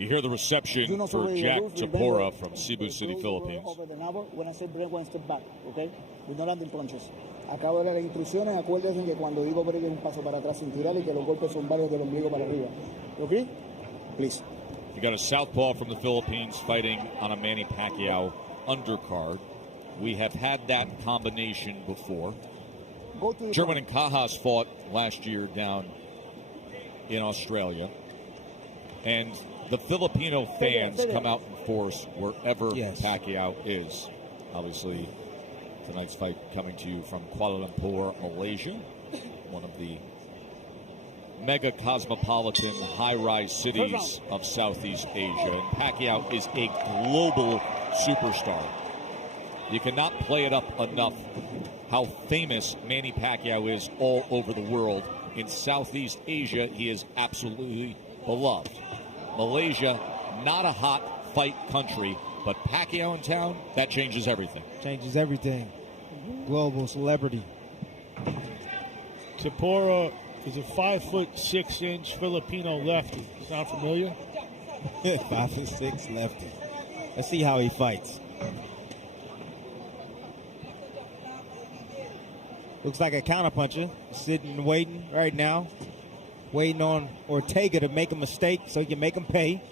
You hear the reception for Jhack Tepora from Cebu City, Philippines. When I say break one step back, okay? We're not landing punches. Acabo de dar las instrucciones. Acuérdense que cuando digo break es un paso para atrás sin tirar y que los golpes son varios del ombligo para arriba. Okay? Please. You got a southpaw from the Philippines fighting on a Manny Pacquiao undercard. We have had that combination before. German and Cajas fought last year down in Australia. And the Filipino fans come out in force wherever Pacquiao is. Obviously, tonight's fight coming to you from Kuala Lumpur, Malaysia, one of the mega cosmopolitan high-rise cities of Southeast Asia. And Pacquiao is a global superstar. You cannot play it up enough how famous Manny Pacquiao is all over the world. In Southeast Asia, he is absolutely beloved. Malaysia, not a hot fight country, but Pacquiao in town, that changes everything. Changes everything. Global celebrity. Tepora is a 5'6" Filipino lefty. Sound familiar? 5'6" lefty. Let's see how he fights. Looks like a counterpuncher. Sitting and waiting right now. Waiting on Ortega to make a mistake so he can make him pay.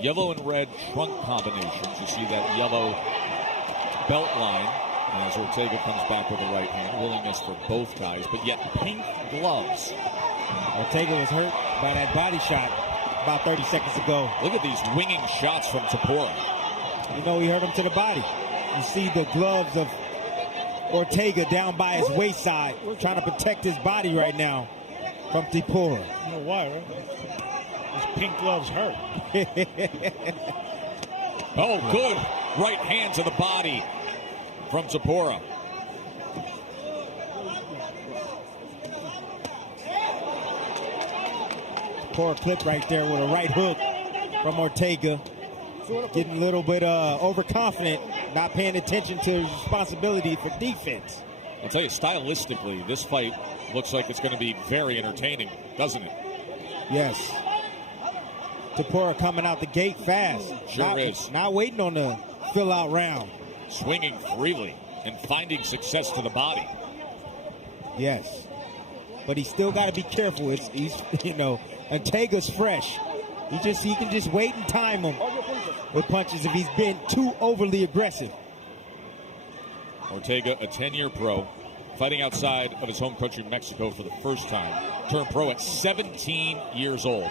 Yellow and red trunk combinations. You see that yellow belt line as Ortega comes back with the right hand. Willingness for both guys, but yet pink gloves. Ortega was hurt by that body shot about 30 seconds ago. Look at these winging shots from Tepora. You know, he hurt him to the body. You see the gloves of Ortega down by his wayside, trying to protect his body right now from Tepora. You know why, right? His pink gloves hurt. Oh, good right hand to the body from Tepora. Tepora clip right there with a right hook from Ortega. Getting a little bit overconfident, not paying attention to his responsibility for defense. I'll tell you, stylistically, this fight looks like it's going to be very entertaining, doesn't it? Yes. Tepora coming out the gate fast. Sure is. Not waiting on the fill-out round. Swinging freely and finding success to the body. Yes. But he's still got to be careful. He's Ortega's fresh. He can just wait and time him with punches if he's been too overly aggressive. Ortega, a 10-year pro, fighting outside of his home country, Mexico, for the first time. Turned pro at 17 years old.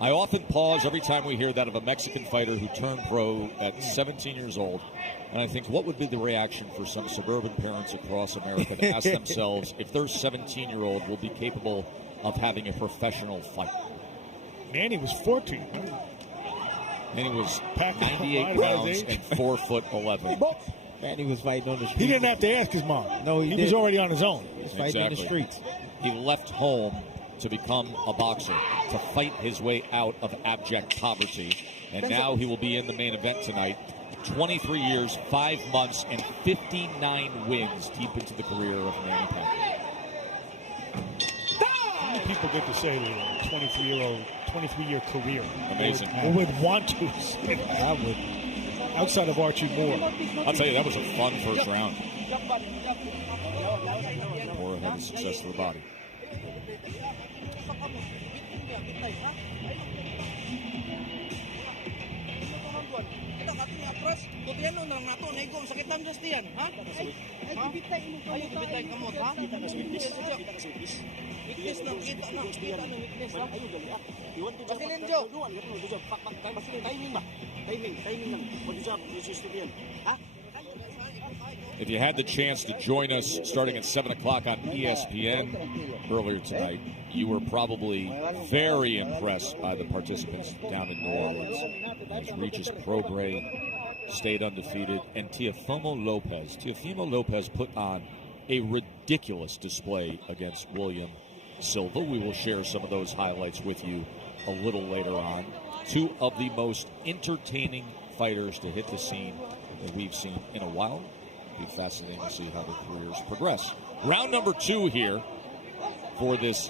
I often pause every time we hear that of a Mexican fighter who turned pro at 17 years old, and I think, what would be the reaction for some suburban parents across America to ask themselves if their 17-year-old will be capable of having a professional fight? Manny was 14. Manny was 98 pounds and 4'11". Manny was fighting on the street. He didn't have to ask his mom. No, he was already on his own. He was fighting in the streets. He left home to become a boxer, to fight his way out of abject poverty. And now he will be in the main event tonight. 23 years, 5 months, and 59 wins deep into the career of Manny Pacquiao. How many people get to say that a 23-year career? Amazing. Or would want to say that? I would. Outside of Archie Moore. I'll tell you, that was a fun first round. Moore had the success to the body. If you had the chance to join us starting at 7 o'clock on ESPN earlier tonight, you were probably very impressed by the participants down in New Orleans. As Regis Prograis stayed undefeated, and Teofimo Lopez put on a ridiculous display against William Silva. We will share some of those highlights with you a little later on. Two of the most entertaining fighters to hit the scene that we've seen in a while. It'll be fascinating to see how their careers progress. Round number 2 here for this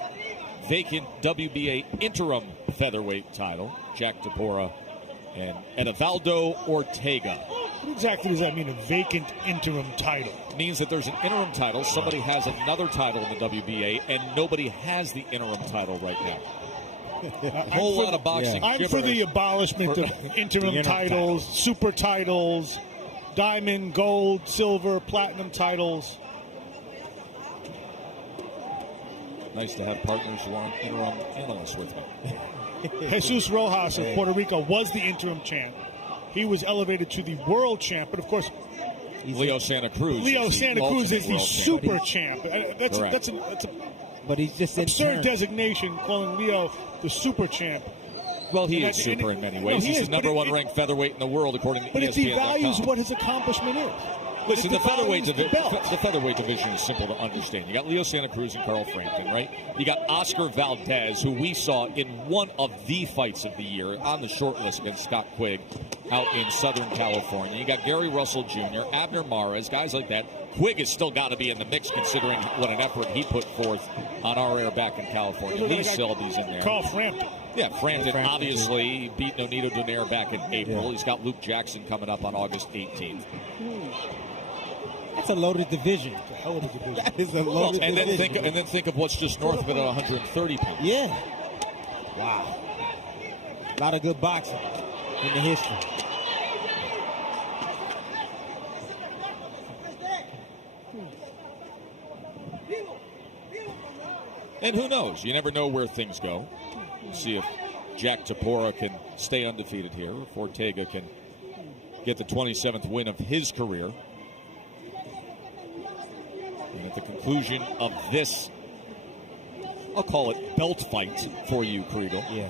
vacant WBA interim featherweight title, Jhack Tepora and Edivaldo Ortega. What exactly does that mean, a vacant interim title? It means that there's an interim title, somebody has another title in the WBA, and nobody has the interim title right now. A whole lot of boxing. I'm for the abolishment of interim titles, super titles, diamond, gold, silver, platinum titles. Nice to have partners who aren't interim analysts with me. Jesus Rojas of Puerto Rico was the interim champ. He was elevated to the world champ, but of course, Leo Santa Cruz. Leo Santa Cruz is the super champ. That's a but he's just absurd designation, calling Leo the super champ. Well, he is super in many ways. He's the number one ranked featherweight in the world, according to ESPN. But it devalues what his accomplishment is. Listen, the featherweight division is simple to understand. You got Leo Santa Cruz and Carl Frampton, right? You got Oscar Valdez, who we saw in one of the fights of the year on the short list against Scott Quigg out in Southern California. You got Gary Russell Jr., Abner Mares, guys like that. Quigg has still got to be in the mix considering what an effort he put forth on our air back in California. Lee Selby's in there. Carl Frampton. Yeah, Frampton obviously beat Nonito Donaire back in April. He's got Luke Jackson coming up on August 18th. That's a loaded division. That is a loaded division. And then think of what's just north of it at 130 pounds. Yeah. Wow. A lot of good boxing in the history. And who knows? You never know where things go. See if Jhack Tepora can stay undefeated here, if Ortega can get the 27th win of his career. And at the conclusion of this, I'll call it belt fight for you, Kriegel. Yeah.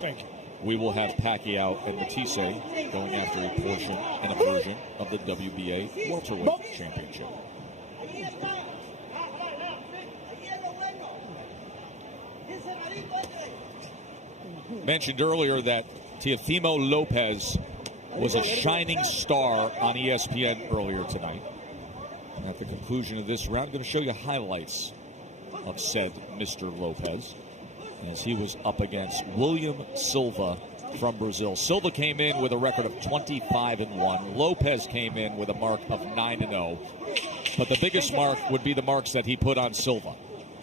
Thank you. We will have Pacquiao and Matisse going after a portion and a version of the WBA welterweight championship. Mentioned earlier that Teofimo Lopez was a shining star on ESPN earlier tonight. And at the conclusion of this round, I'm going to show you highlights of said Mr. Lopez as he was up against William Silva from Brazil. Silva came in with a record of 25-1. Lopez came in with a mark of 9-0. But the biggest mark would be the marks that he put on Silva,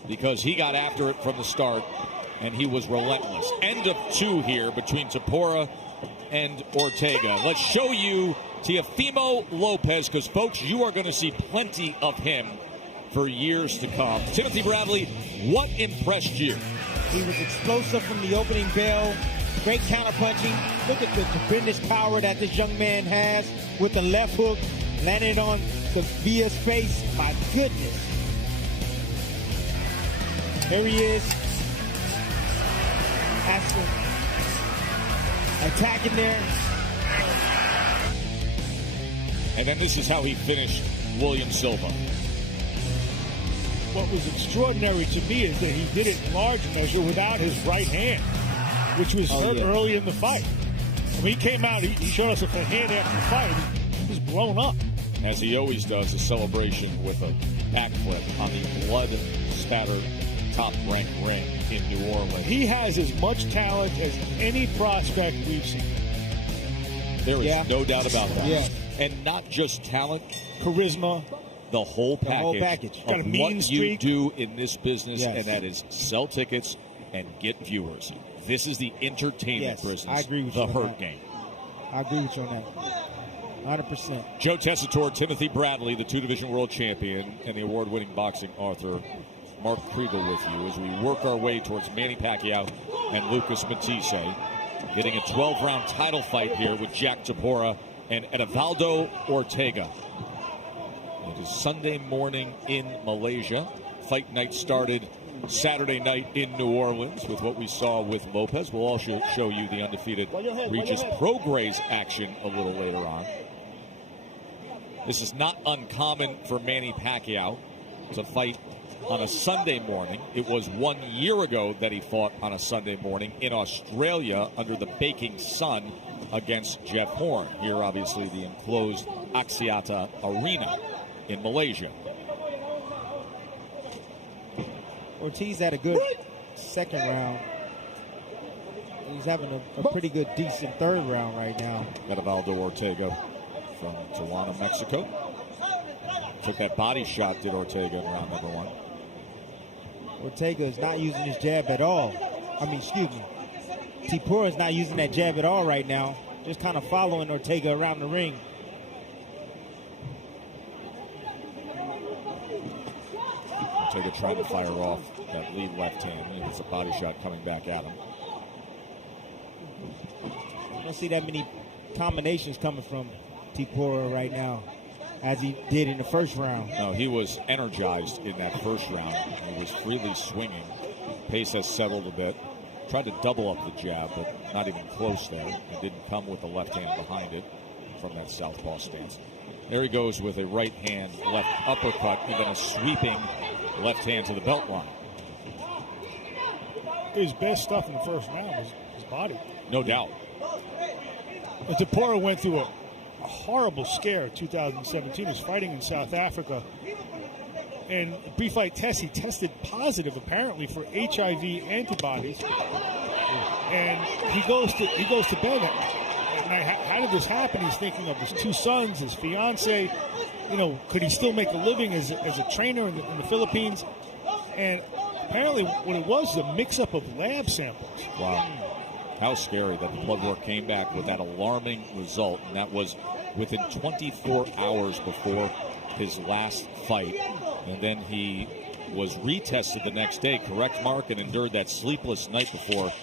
because he got after it from the start and he was relentless. End of two here between Tepora and Ortega. Let's show you Teofimo Lopez, because, folks, you are going to see plenty of him for years to come. Timothy Bradley, what impressed you? He was explosive from the opening bell. Great counterpunching. Look at the tremendous power that this young man has with the left hook. Landed on Villa's face. My goodness. There he is. Attacking there. And then this is how he finished William Silva. What was extraordinary to me is that he did it in large measure without his right hand, which was hurt early in the fight. When he came out, he showed us a hand after the fight. He was blown up. As he always does, a celebration with a backflip on the blood-spattered top-ranked ring in New Orleans. He has as much talent as any prospect we've seen. There is no doubt about that. Yeah. And not just talent, charisma, the whole package, Got a mean what streak. you do in this business, and that is sell tickets and get viewers. This is the entertainment business. I agree with the you. hurt game. I agree with you on that. 100%. Joe Tessitore, Timothy Bradley, the two-division world champion, and the award-winning boxing author Mark Kriegel with you as we work our way towards Manny Pacquiao and Lucas Matisse, getting a 12-round title fight here with Jhack Tepora and Edivaldo Ortega. It is Sunday morning in Malaysia. Fight night started Saturday night in New Orleans with what we saw with Lopez. We'll also show you the undefeated Regis Prograis action a little later on. This is not uncommon for Manny Pacquiao to fight on a Sunday morning. It was 1 year ago that he fought on a Sunday morning in Australia under the baking sun against Jeff Horn. Here, obviously, the enclosed Axiata Arena in Malaysia. Ortiz had a good second round. He's having a pretty good, decent third round right now. Edivaldo Ortega from Tijuana, Mexico. Took that body shot, did Ortega in round number 1. Ortega is not using his jab at all. Excuse me. Tepora is not using that jab at all right now. Just kind of following Ortega around the ring. Ortega trying to fire off that lead left hand. It was a body shot coming back at him. I don't see that many combinations coming from Tepora right now as he did in the first round. No, he was energized in that first round. He was freely swinging. Pace has settled a bit. Tried to double up the jab, but not even close there. It didn't come with the left hand behind it from that southpaw stance. There he goes with a right hand left uppercut and then a sweeping left hand to the belt line. His best stuff in the first round was his body. No doubt. And Tepora went through a horrible scare in 2017. He was fighting in South Africa. And pre-fight test, he tested positive apparently for HIV antibodies. And he goes to bed. How did this happen? He's thinking of his 2 sons, his fiance. Could he still make a living as a trainer in the Philippines? And apparently what it was a mix-up of lab samples. Wow. How scary that the blood work came back with that alarming result. And that was within 24 hours before his last fight. And then he was retested the next day, correct, Mark, and endured that sleepless night before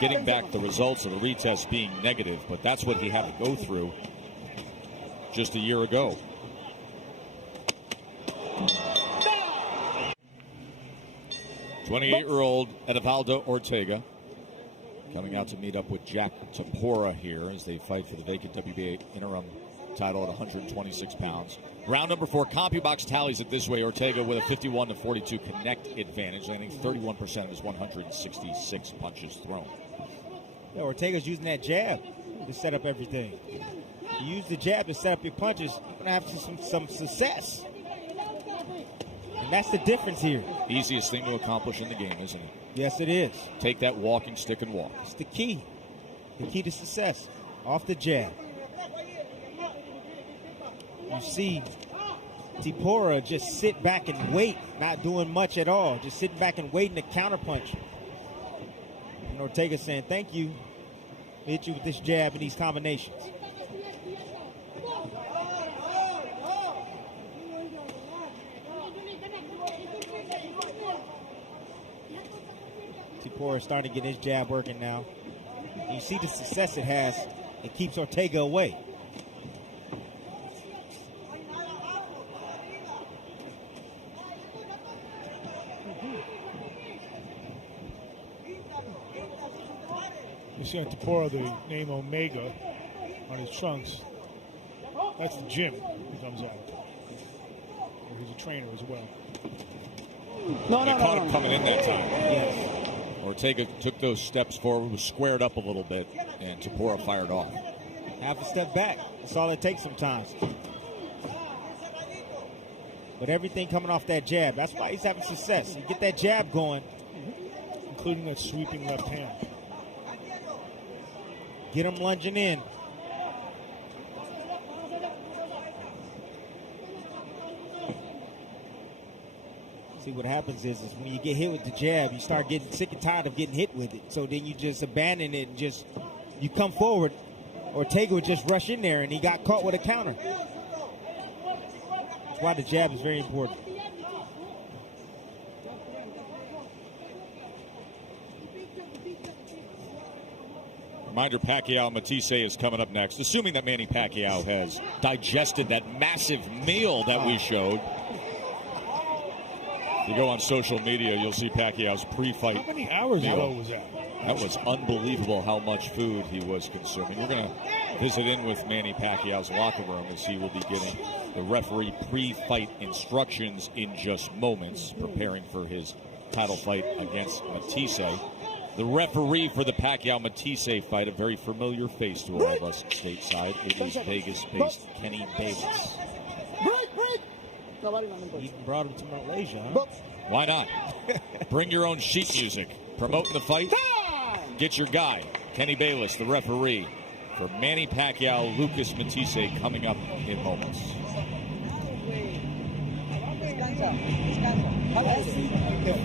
getting back the results of the retest being negative. But that's what he had to go through just a year ago. "28-year-old Edivaldo Ortega coming out to meet up with Jhack Tepora here as they fight for the vacant WBA interim title at 126 pounds. Round number 4, CompuBox tallies it this way. Ortega with a 51-42 connect advantage, landing 31% of his 166 punches thrown. Yeah, Ortega's using that jab to set up everything. You use the jab to set up your punches, you're going to have some success. And that's the difference here. Easiest thing to accomplish in the game, isn't it? Yes, it is. Take that walking stick and walk. It's the key. The key to success. Off the jab. You see Tepora just sit back and wait, not doing much at all. Just sitting back and waiting to counterpunch. And Ortega saying, thank you. Hit you with this jab and these combinations. Tepora is starting to get his jab working now. You see the success it has. It keeps Ortega away. You see on Tepora the name Omega on his trunks. That's the gym he comes out of. He's a trainer as well. They caught him coming in that time. Yes. Ortega took those steps forward, was squared up a little bit, and Tepora fired off. Half a step back. That's all it takes sometimes. But everything coming off that jab. That's why he's having success. You get that jab going. Including that sweeping left hand. Get him lunging in. See, what happens is when you get hit with the jab, you start getting sick and tired of getting hit with it. So then you just abandon it and just, you come forward. Ortega would just rush in there, and he got caught with a counter. That's why the jab is very important. Reminder, Pacquiao Matisse is coming up next. Assuming that Manny Pacquiao has digested that massive meal that we showed. If you go on social media, you'll see Pacquiao's pre-fight. How many hours ago was that? That was unbelievable how much food he was consuming. We're going to visit in with Manny Pacquiao's locker room as he will be getting the referee pre-fight instructions in just moments, preparing for his title fight against Matisse. The referee for the Pacquiao-Matisse fight, a very familiar face to all of us stateside. It is Vegas-based Kenny Davis. He brought him to Malaysia, huh? Why not? Bring your own sheet music. Promoting the fight. Get your guy, Kenny Bayless, the referee, for Manny Pacquiao, Lucas Matisse, coming up in moments.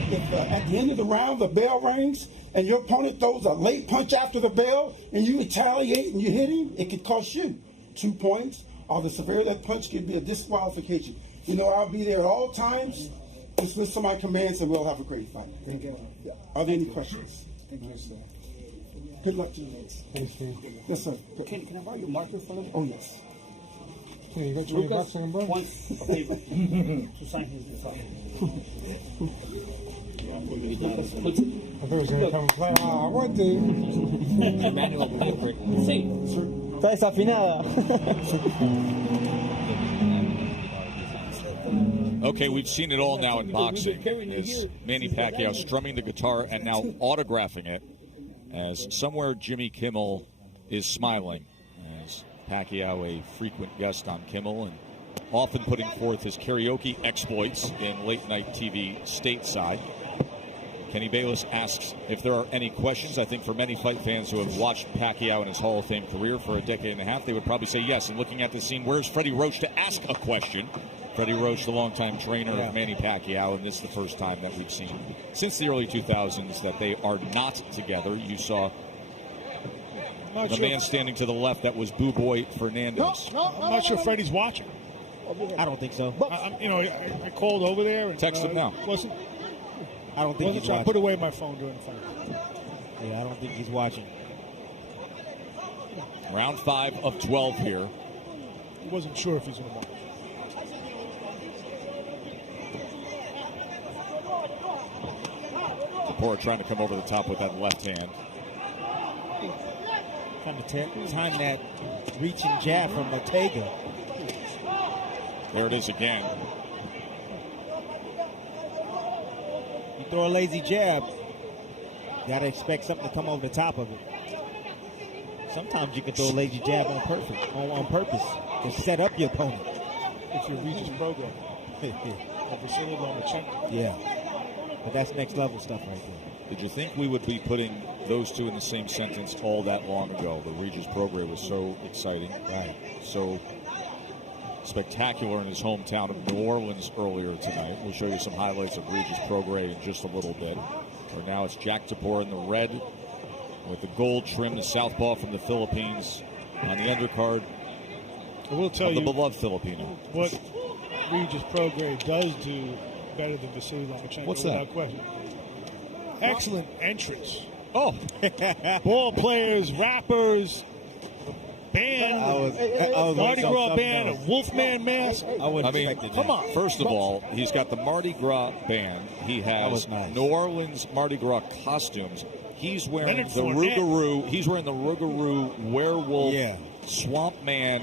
If at the end of the round the bell rings and your opponent throws a late punch after the bell and you retaliate and you hit him, it could cost you 2 points, or the severity of that punch could be a disqualification. You know, I'll be there at all times. Dismiss somebody commands and we'll have a great fight. Thank you. Are there any questions? Thank you, sir. Good luck to you, guys. Thanks, man. Yes, sir. Can I borrow your marker for them? Oh, yes. Hey, you got $20 on bro? One favor. To sign his design. I thought it was going to come and play. Ah, what the? Manual will say. Está desafinada. Okay, we've seen it all now in boxing. Is Manny Pacquiao strumming the guitar and now autographing it, as somewhere Jimmy Kimmel is smiling, as Pacquiao, a frequent guest on Kimmel and often putting forth his karaoke exploits in late-night TV stateside. Kenny Bayless asks if there are any questions. I think for many fight fans who have watched Pacquiao in his Hall of Fame career for a decade and a half, they would probably say yes. And looking at the scene, where's Freddie Roach to ask a question? Freddie Roach, the longtime trainer of Manny Pacquiao, and this is the first time that we've seen since the early 2000s that they are not together. You saw the man standing to the left, that was Boo Boy Fernandez. I'm not sure Freddie's watching. I don't think so. I called over there and text him now. I don't think he's trying watching. to put away my phone during the fight. Yeah, I don't think he's watching. Round 5 of 12 here. He wasn't sure if he's going to watch. Tepora trying to come over the top with that left hand. Trying to time that reaching jab from Ortega. There it is again. You throw a lazy jab, you got to expect something to come over the top of it. Sometimes you can throw a lazy jab on purpose to set up your opponent. It's your Regis program. Yeah. But that's next level stuff right there. Did you think we would be putting those two in the same sentence all that long ago? The Regis Prograis was so exciting. Right. So spectacular in his hometown of New Orleans earlier tonight. We'll show you some highlights of Regis Prograis in just a little bit. For now, it's Jhack Tepora in the red with the gold trim, the southpaw from the Philippines on the undercard. I will tell you the beloved Filipino. What Regis Prograis does do better than Vasily Lomachenko. What's that? Without question. Excellent entrance. Oh, ball players, rappers, band, Mardi Gras band, a Wolfman mask. I mean, come on. First of all, he's got the Mardi Gras band. He has New Orleans Mardi Gras costumes. He's wearing the Rougarou. He's wearing the Rougarou werewolf swamp man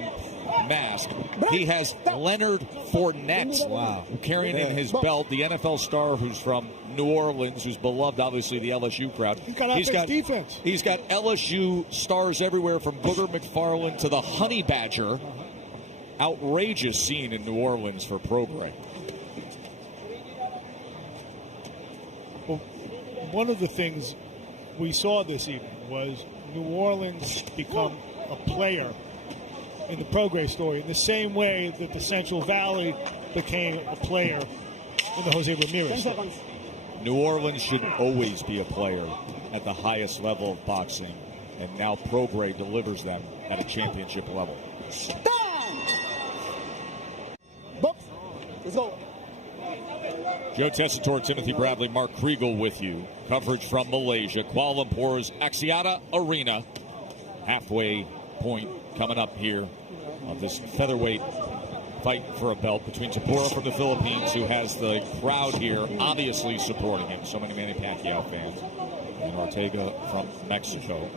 mask. He has Leonard Fournette carrying in his belt, the NFL star who's from New Orleans, who's beloved, obviously, the LSU crowd. He's got defense. He's got LSU stars everywhere, from Booger McFarland to the Honey Badger. Outrageous scene in New Orleans for Prograis. Well, one of the things we saw this evening was New Orleans become a player in the Prograis story in the same way that the Central Valley became a player in the Jose Ramirez story. New Orleans should always be a player at the highest level of boxing, and now Prograis delivers them at a championship level. Let's go. Joe Tessitore, Timothy Bradley, Mark Kriegel with you. Coverage from Malaysia, Kuala Lumpur's Axiata Arena. Halfway point coming up here of this featherweight fight for a belt between Tepora from the Philippines, who has the crowd here obviously supporting him, so many Manny Pacquiao fans, and Ortega from Mexico.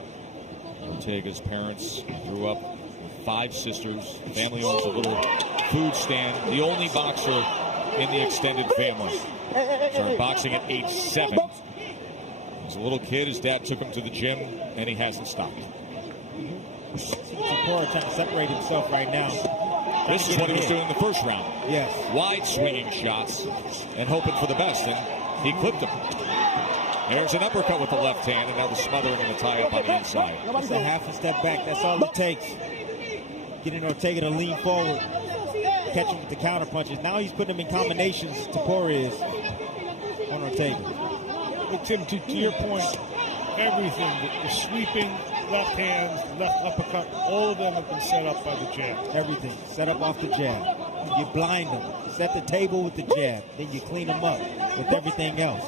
Ortega's parents grew up with 5 sisters. Family owns a little food stand. The only boxer in the extended family. Started boxing at age 7. As a little kid, his dad took him to the gym, and he hasn't stopped. Tepora trying to separate himself right now. This is what he was doing in the first round. Yes. Wide swinging shots and hoping for the best. And He clipped him. There's an uppercut with the left hand, and now the smothering and the tie-up on the inside. It's a half a step back. That's all it takes. Getting Ortega to lean forward, catch him with the counter punches. Now he's putting him in combinations. Tepora is on Ortega. But Tim, to your point, everything, the sweeping left hands, left uppercut, all of them have been set up by the jab. Everything set up off the jab. You blind them, set the table with the jab, then you clean them up with everything else.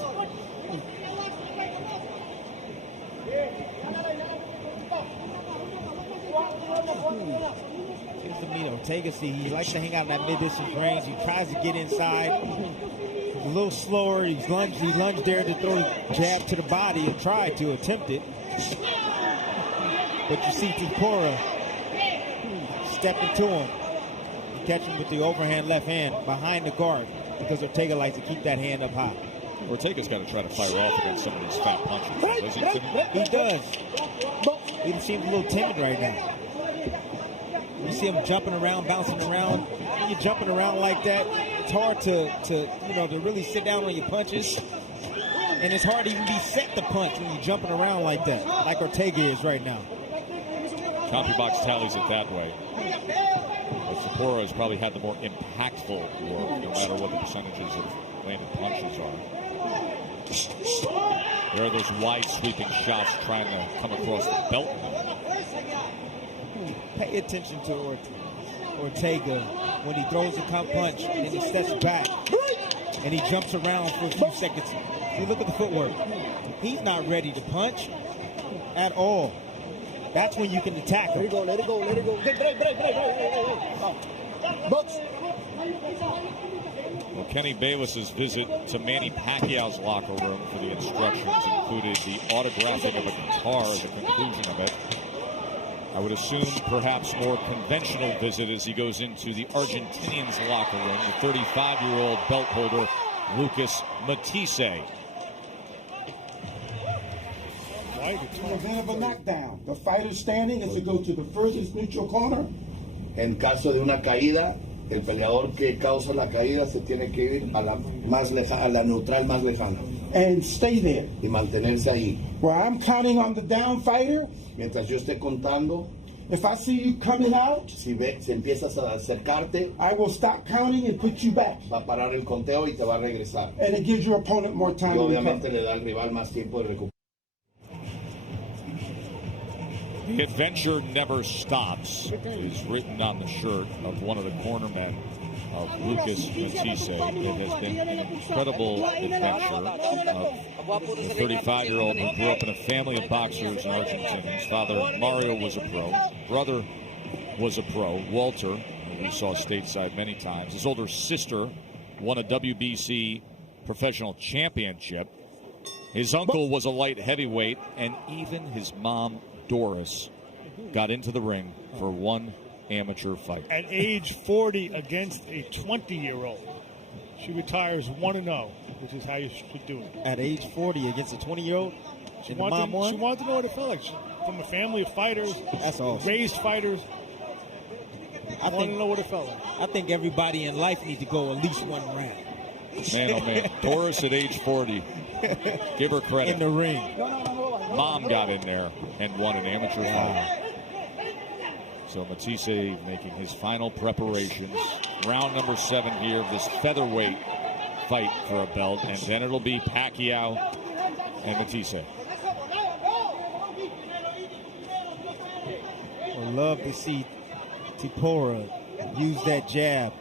Seems to me Ortega, he likes to hang out in that mid-distance range. He tries to get inside. He's a little slower. He lunged there to throw a jab to the body and tried to attempt it. But you see Tepora stepping to him. Catch him with the overhand left hand behind the guard because Ortega likes to keep that hand up high. Ortega's got to try to fire off against some of these fat punches. Does he, Timmy? He does. He seems a little timid right now. You see him jumping around, bouncing around. When you're jumping around like that, it's hard to really sit down on your punches. And it's hard to even be set to punch when you're jumping around like that, like Ortega is right now. CompuBox tallies it that way. But Tepora has probably had the more impactful work, no matter what the percentages of landed punches are. There are those wide sweeping shots trying to come across the belt. Pay attention to Ortega when he throws a punch and he steps back and he jumps around for a few seconds. You look at the footwork. He's not ready to punch at all. That's when you can attack him. Let it go, let it go, let it go. Box. Well, Kenny Bayless's visit to Manny Pacquiao's locker room for the instructions included the autographing of a guitar as a conclusion of it. I would assume perhaps more conventional visit as he goes into the Argentinian's locker room, the 35-year-old belt holder, Lucas Matisse. In the event of a knockdown, the fighter standing is to go to the furthest neutral corner. En caso de una caída, el peleador que causa la caída se tiene que ir a la neutral más lejana. And stay there. Y mantenerse ahí. While I'm counting on the down fighter, mientras yo esté contando, if I see you coming out, si empiezas a acercarte, I will stop counting and put you back. Va a parar el conteo y te va a regresar. And it gives your opponent more time. Y obviamente le da al rival más tiempo de recuperar. The adventure never stops is written on the shirt of one of the cornermen of Lucas Matisse. It has been an incredible adventure of the 35-year-old who grew up in a family of boxers in Argentina. His father, Mario, was a pro. Brother was a pro, Walter, who we saw stateside many times. His older sister won a WBC professional championship. His uncle was a light heavyweight, and even his mom, Doris, got into the ring for one amateur fight. At age 40 against a 20-year-old. She retires 1-0, which is how you should do it. At age 40 against a 20-year-old? She wanted to know what it felt like. From a family of fighters. That's awesome. Raised fighters. I want to know what it felt like. I think everybody in life needs to go at least one round. Man, oh man. Doris at age 40. Give her credit. In the ring. Mom got in there and won an amateur fight. So Matisse making his final preparations. Round number 7 here of this featherweight fight for a belt. And then it'll be Pacquiao and Matisse. I'd love to see Tepora use that jab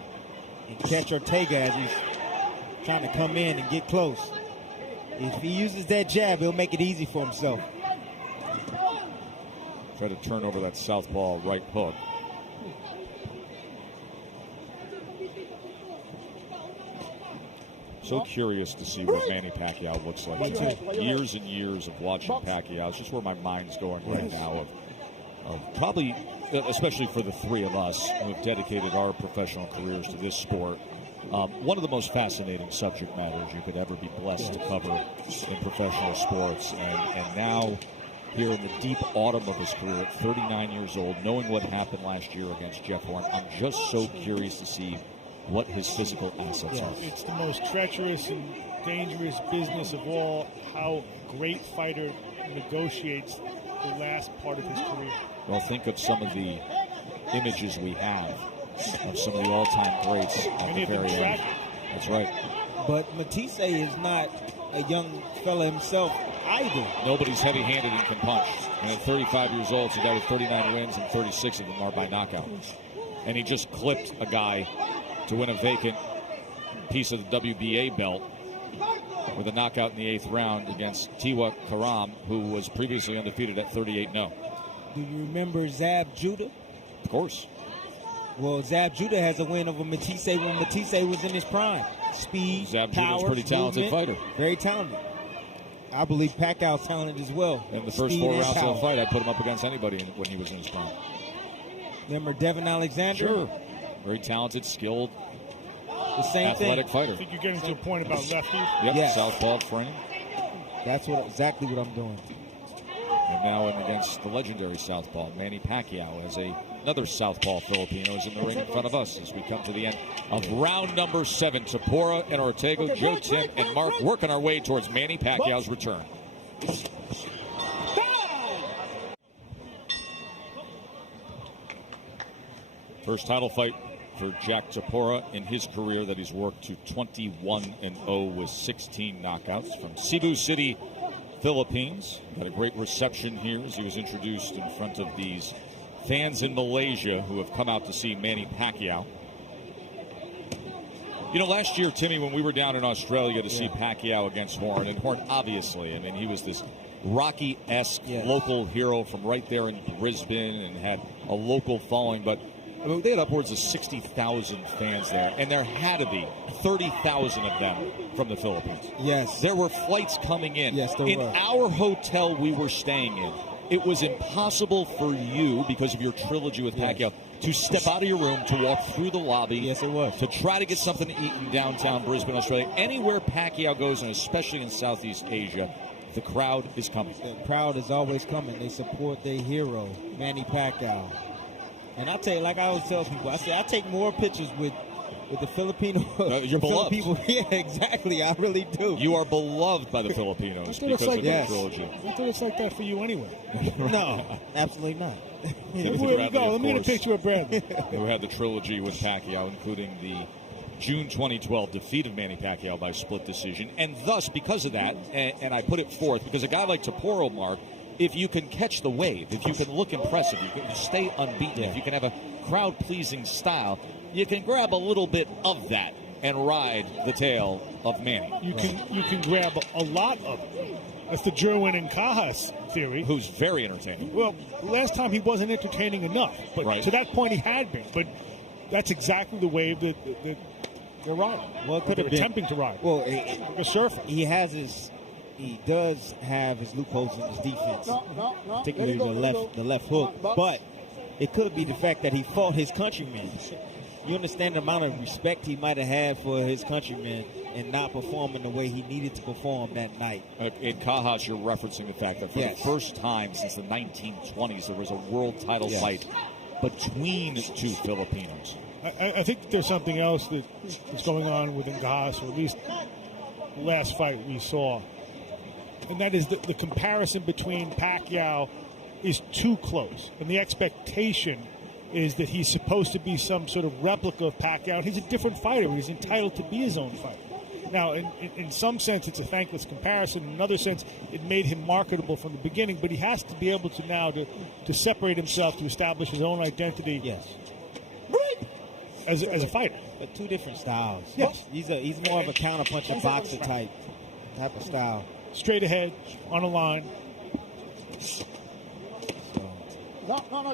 and catch Ortega as he's trying to come in and get close. If he uses that jab, he'll make it easy for himself. Try to turn over that southpaw right hook. So curious to see what Manny Pacquiao looks like. Years and years of watching Pacquiao. It's just where my mind's going right now. Of probably, especially for the three of us who have dedicated our professional careers to this sport, one of the most fascinating subject matters you could ever be blessed to cover in professional sports. And now, here in the deep autumn of his career at 39 years old, knowing what happened last year against Jeff Horn, I'm just so curious to see what his physical assets are. It's the most treacherous and dangerous business of all, how a great fighter negotiates the last part of his career. Well, think of some of the images we have of some of the all-time greats at the very end. That's right. But Matisse is not a young fella himself either. Nobody's heavy-handed and can punch. And at 35 years old, he's got 39 wins, and 36 of them are by knockout. And he just clipped a guy to win a vacant piece of the WBA belt with a knockout in the 8th round against Tiwa Karam, who was previously undefeated at 38-0. Do you remember Zab Judah? Of course. Well, Zab Judah has a win over Matisse when Matisse was in his prime. Speed, Zab power, Judah's a pretty talented fighter. Very talented. I believe Pacquiao's talented as well. In the first 4 rounds of the fight, I put him up against anybody when he was in his prime. Remember Devin Alexander? Sure. Very talented, skilled, the same athletic fighter. I think you're getting to a point about lefty. Yep, yes. Southpaw frame. That's exactly what I'm doing. And now in against the legendary southpaw, Manny Pacquiao, as another southpaw Filipino is in the ring in front of us as we come to the end of round number 7. Tepora and Ortega, Joe, Tim, and Mark working our way towards Manny Pacquiao's return. First title fight for Jhack Tepora in his career that he's worked to 21-0 with 16 knockouts from Cebu City, Philippines. Got a great reception here as he was introduced in front of these fans in Malaysia who have come out to see Manny Pacquiao. You know, last year, Timmy, when we were down in Australia to see Pacquiao against Horn, and Horn, obviously, I mean, he was this Rocky-esque local hero from right there in Brisbane and had a local following, but I mean, they had upwards of 60,000 fans there, and there had to be 30,000 of them from the Philippines. Yes. There were flights coming in. Yes, there in were. Our hotel we were staying in, it was impossible for you, because of your trilogy with Pacquiao, to step out of your room, to walk through the lobby. Yes, it was. To try to get something to eat in downtown Brisbane, Australia. Anywhere Pacquiao goes, and especially in Southeast Asia, the crowd is coming. The crowd is always coming. They support their hero, Manny Pacquiao. And I'll tell you, like I always tell people, I say I take more pictures with the Filipino. You're beloved. People. Yeah, exactly. I really do. You are beloved by the Filipinos because of the trilogy. I thought it's like that for you anyway. No, absolutely not. Where we go? Let me get a picture of Bradley. We had the trilogy with Pacquiao, including the June 2012 defeat of Manny Pacquiao by split decision. And thus, because of that, and I put it forth, because a guy like Tepora, Mark, if you can catch the wave, if you can look impressive, you can stay unbeaten, if you can have a crowd-pleasing style, you can grab a little bit of that and ride the tail of Manny. You can grab a lot of it. That's the Jerwin and Cajas theory. Who's very entertaining. Well, last time he wasn't entertaining enough, but to that point he had been. But that's exactly the wave that they're riding. Well, it could have been attempting to ride. Well, like a surfer. He does have his loopholes in his defense, particularly the left hook. But it could be the fact that he fought his countrymen. You understand the amount of respect he might have had for his countrymen and not performing the way he needed to perform that night. In Cajas, you're referencing the fact that for the first time since the 1920s, there was a world title fight between two Filipinos. I think there's something else that's going on within Cajas, or at least the last fight we saw. And that is the comparison between Pacquiao is too close. And the expectation is that he's supposed to be some sort of replica of Pacquiao. He's a different fighter. He's entitled to be his own fighter. Now, in some sense, it's a thankless comparison. In another sense, it made him marketable from the beginning. But he has to be able to now to separate himself, to establish his own identity. Yes. As a fighter. But two different styles. Yes. He's more of a counterpuncher, boxer type of style. Straight ahead, on a line.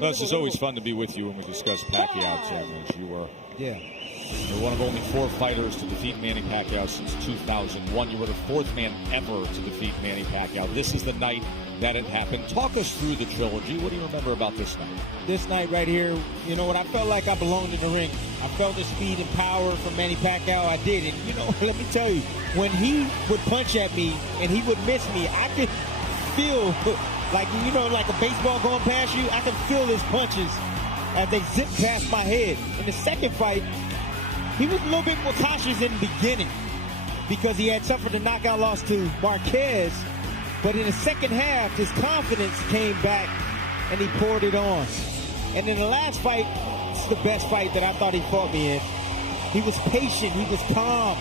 This is always fun to be with you when we discuss Pacquiao, Tim, as you were. You're one of only 4 fighters to defeat Manny Pacquiao since 2001. You were the 4th man ever to defeat Manny Pacquiao. This is the night that it happened. Talk us through the trilogy. What do you remember about this night? This night right here, you know what? I felt like I belonged in the ring. I felt the speed and power from Manny Pacquiao. I did. And, you know, let me tell you, when he would punch at me and he would miss me, I could feel like, you know, like a baseball going past you. I could feel his punches as they zipped past my head. In the second fight, he was a little bit more cautious in the beginning. because he had suffered a knockout loss to Marquez. But in the second half, his confidence came back and he poured it on. And in the last fight, it's the best fight that I thought he fought me in. He was patient, he was calm,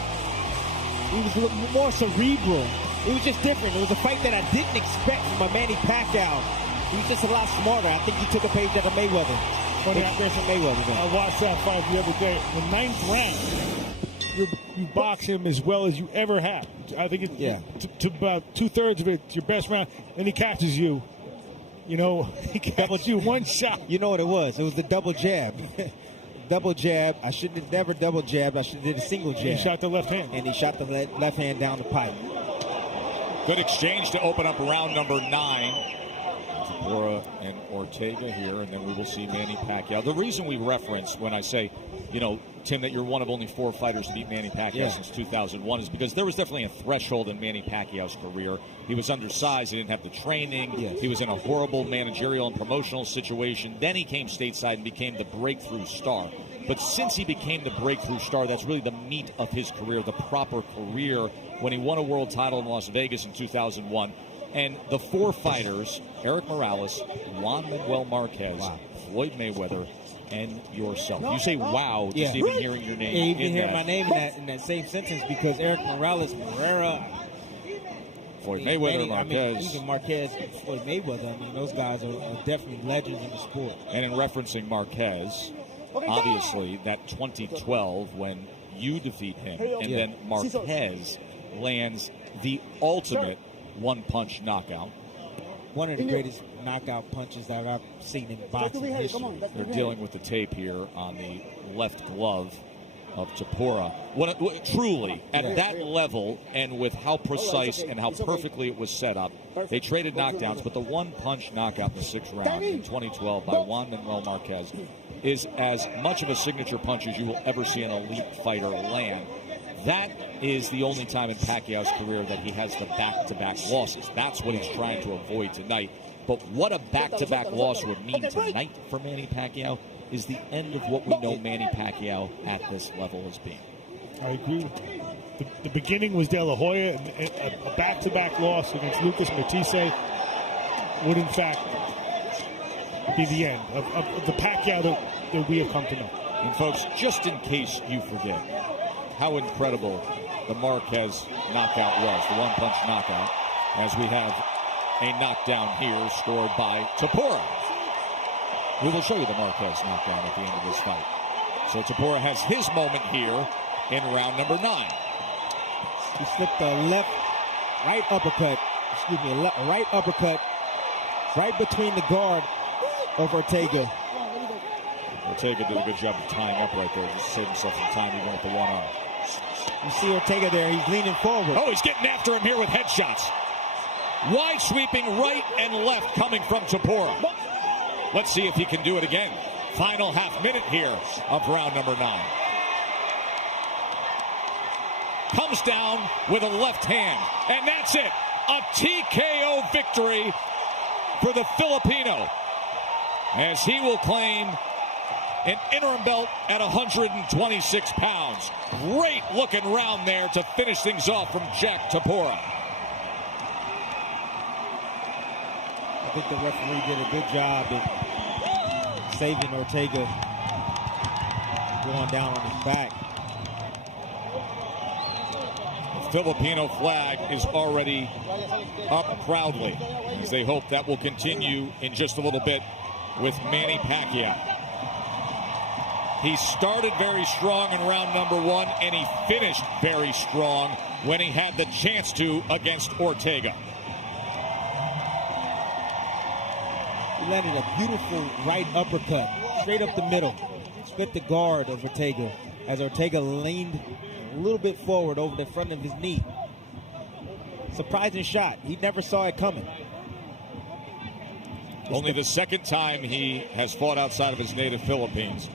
he was a little more cerebral. It was just different. It was a fight that I didn't expect from a Manny Pacquiao. He was just a lot smarter. I think he took a page out of Mayweather. I watched that fight the other day. The 9th round, you box him as well as you ever have. I think to about 2/3 of it's your best round, and he catches you. You know, he catches you one shot. You know what it was? It was the double jab. Double jab. I shouldn't have never double jabbed. I should have did a single jab. He shot the left hand. And he shot the left hand down the pipe. Good exchange to open up round number 9. Tepora and Ortega here, and then we will see Manny Pacquiao. The reason we reference when I say, you know, Tim, that you're one of only 4 fighters to beat Manny Pacquiao since 2001 is because there was definitely a threshold in Manny Pacquiao's career. He was undersized. He didn't have the training. Yes. He was in a horrible managerial and promotional situation. Then he came stateside and became the breakthrough star. But since he became the breakthrough star, that's really the meat of his career, the proper career, when he won a world title in Las Vegas in 2001. And the 4 fighters, Eric Morales, Juan Manuel Marquez, Floyd Mayweather, and yourself. You say wow just even hearing your name. Yeah, even hear my name in that same sentence because Eric Morales, Pereira, Floyd Mayweather, Marquez. I mean, even Marquez, Floyd Mayweather, I mean, those guys are definitely legends in the sport. And in referencing Marquez, obviously that 2012 when you defeat him and then Marquez lands the ultimate one-punch knockout. One of the greatest knockout punches that I've seen in boxing history. They're dealing with the tape here on the left glove of Tepora. Truly, at that level and with how precise and how perfectly it was set up, they traded knockdowns, but the one-punch knockout in the 6th round in 2012 by Juan Manuel Marquez is as much of a signature punch as you will ever see an elite fighter land. That is the only time in Pacquiao's career that he has the back-to-back losses. That's what he's trying to avoid tonight. But what a back-to-back loss would mean tonight for Manny Pacquiao is the end of what we know Manny Pacquiao at this level as being. I agree with you. The beginning was De La Hoya, and a back-to-back loss against Lucas Matisse would, in fact, be the end of the Pacquiao that we have come to know. And, folks, just in case you forget how incredible the Marquez knockout was, the one-punch knockout, as we have a knockdown here scored by Tepora. We will show you the Marquez knockdown at the end of this fight. So Tepora has his moment here in round number 9. He slipped a right uppercut right between the guard of Ortega. Ortega did a good job of tying up right there, just to save himself some time even with the one arm. You see Ortega there, he's leaning forward. Oh, he's getting after him here with headshots. Wide sweeping right and left coming from Tepora. Let's see if he can do it again. Final half minute here of round number 9. Comes down with a left hand, and that's it. A TKO victory for the Filipino, as he will claim an interim belt at 126 pounds. Great looking round there to finish things off from Jhack Tepora. I think the referee did a good job in saving Ortega going down on his back. The Filipino flag is already up proudly, as they hope that will continue in just a little bit with Manny Pacquiao. He started very strong in round number 1, and he finished very strong when he had the chance to against Ortega. He landed a beautiful right uppercut, straight up the middle. Split the guard of Ortega, as Ortega leaned a little bit forward over the front of his knee. Surprising shot. He never saw it coming. Only the second time he has fought outside of his native Philippines.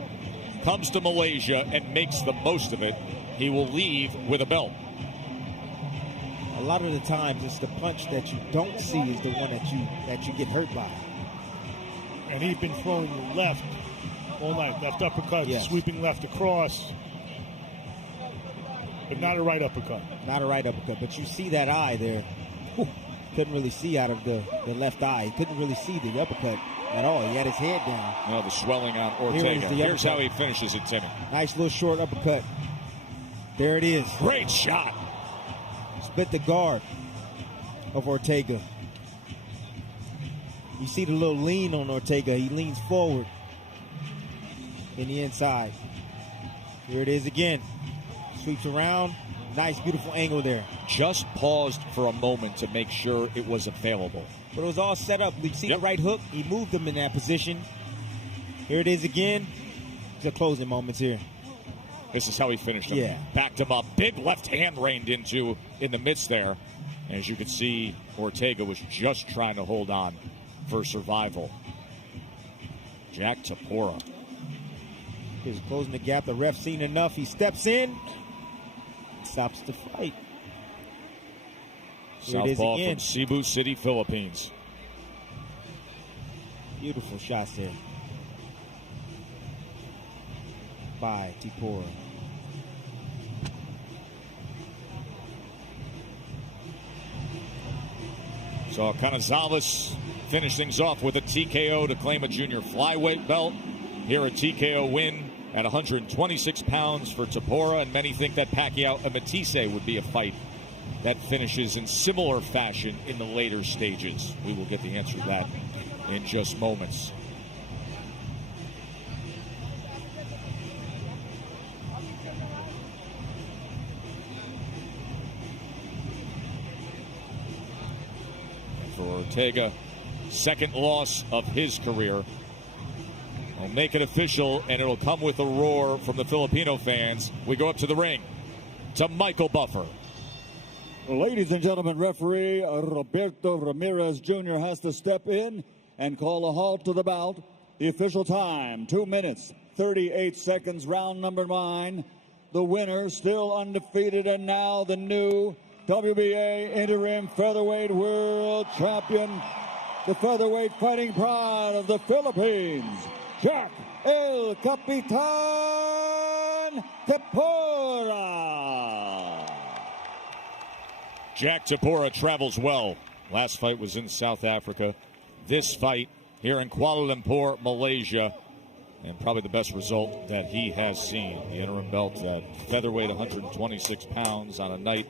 Comes to Malaysia and makes the most of it. He will leave with a belt. A lot of the times, it's the punch that you don't see is the one that you get hurt by. And he's been throwing left all night. Left uppercut, sweeping left across. but not a right uppercut. Not a right uppercut, but you see that eye there. Whew. Couldn't really see out of the left eye. He couldn't really see the uppercut at all. He had his head down. No, the swelling on Ortega. Here's how he finishes it, Timmy. Nice little short uppercut. There it is. Great shot. Split the guard of Ortega. You see the little lean on Ortega. He leans forward in the inside. Here it is again. Sweeps around. Nice, beautiful angle there. Just paused for a moment to make sure it was available. But it was all set up. You see the right hook? He moved him in that position. Here it is again. The closing moments here. This is how he finished him. Yeah. Backed him up. Big left hand reined into in the midst there. And as you can see, Ortega was just trying to hold on for survival. Jhack Tepora. He's closing the gap. The ref seen enough. He steps in. Stops the fight. Southpaw from Cebu City, Philippines. Beautiful shots there by Tepora. So Canizales finished things off with a TKO to claim a junior flyweight belt. Here a TKO win at 126 pounds for Tepora, and many think that Pacquiao and Matisse would be a fight that finishes in similar fashion in the later stages. We will get the answer to that in just moments. And for Ortega, second loss of his career. I'll make it official, and it'll come with a roar from the Filipino fans. We go up to the ring to Michael Buffer. Ladies and gentlemen, referee Roberto Ramirez Jr. has to step in and call a halt to the bout. The official time, 2 minutes, 38 seconds, round number 9. The winner, still undefeated, and now the new WBA interim featherweight world champion, the featherweight fighting pride of the Philippines, Jhack El Capitan Tepora. Jhack Tepora travels well. Last fight was in South Africa. This fight here in Kuala Lumpur, Malaysia. And probably the best result that he has seen. The interim belt at featherweight, 126 pounds, on a night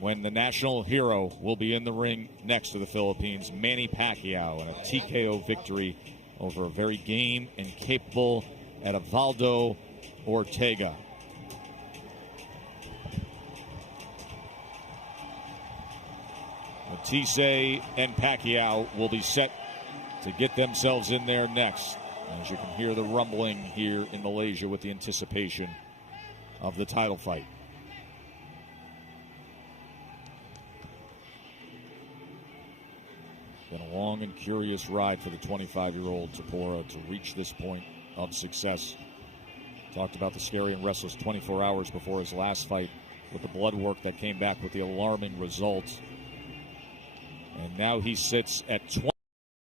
when the national hero will be in the ring next to the Philippines, Manny Pacquiao, and a TKO victory over a very game and capable Edivaldo Ortega. Matisse and Pacquiao will be set to get themselves in there next. As you can hear the rumbling here in Malaysia with the anticipation of the title fight. Been a long and curious ride for the 25-year-old Tepora to reach this point of success. Talked about the scary and restless 24 hours before his last fight with the blood work that came back with the alarming results. And now he sits at 20.